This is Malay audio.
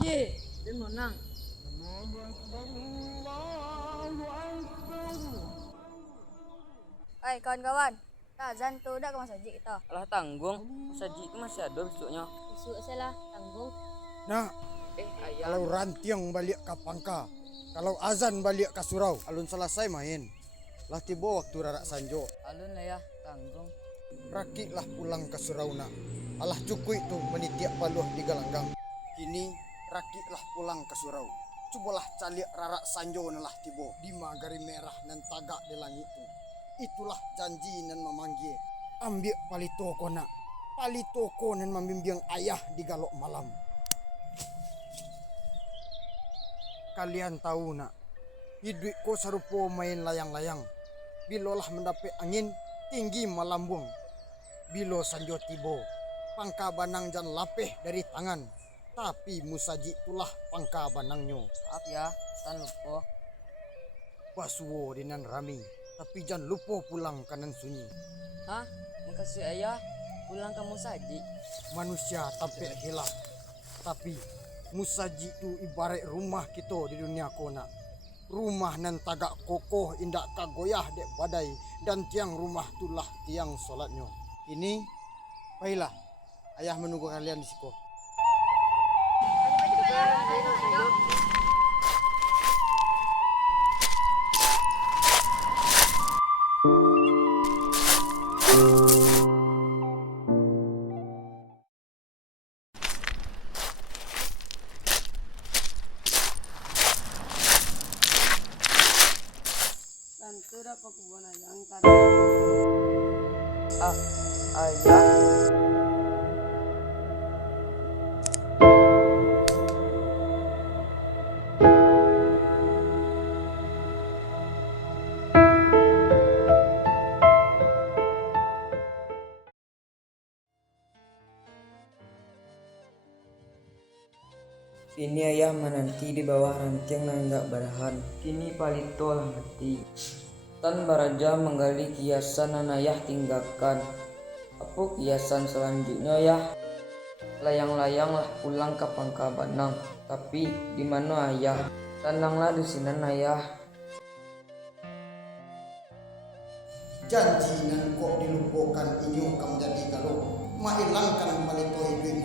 Ye, dia menang. Hai kawan-kawan, tak azan tu dah ke masjid kita. Alah tanggung, saji itu masih ada besoknya. Besok saya lah tanggung. Nak, Ayah. kalau rantiang balik ke Pangka, kalau azan balik ke surau, alun selesai main. Lah tiba waktu rarak sanjo. Alun lah ya, tanggung. Rakiklah pulang ke surau nak. Alah cukui tu menitiak paluh di galanggang. Kini rakiklah pulang ke surau. Cubalah calik rarak sanjo nalah tiba di magari merah nan tagak di langit tu. Itulah janji nan memanggil. Ambil palitoko nak. Palitoko nan membimbing ayah di galok malam. Kalian tahu nak, hidup ko sarupo main layang-layang. Bilolah mendapat angin, tinggi melambung. Bilo sanjo tibo, pangka banang jan lapeh dari tangan. Tapi musaji itulah pangka banangnya. Maaf ya, tan lupa. Basuo dinan rami, tapi jan lupa pulang kanan sunyi. Hah? Makasih ayah, pulang kamu saji. Manusia tampil hilaf, tapi musaji itu ibarat rumah kita di dunia kona. Rumah nan tagak kokoh indak kagoyah dek badai, dan tiang rumah itulah tiang solatnya. Ini, baiklah, ayah menunggu kalian di siko. Ayah. Kini ayah menanti di bawah ranting yang enggak berahan. Kini palito lah mati. Tan Baraja menggali kiasan yang ayah tinggalkan. Apa kiasan selanjutnya ya? Layang-layang lah pulang ke Pangka Banang. Tapi di mana ayah? Tenanglah di sini ayah. Janji nan kok dilupakan inyo kam jadi kalau mahilangkan palito hidup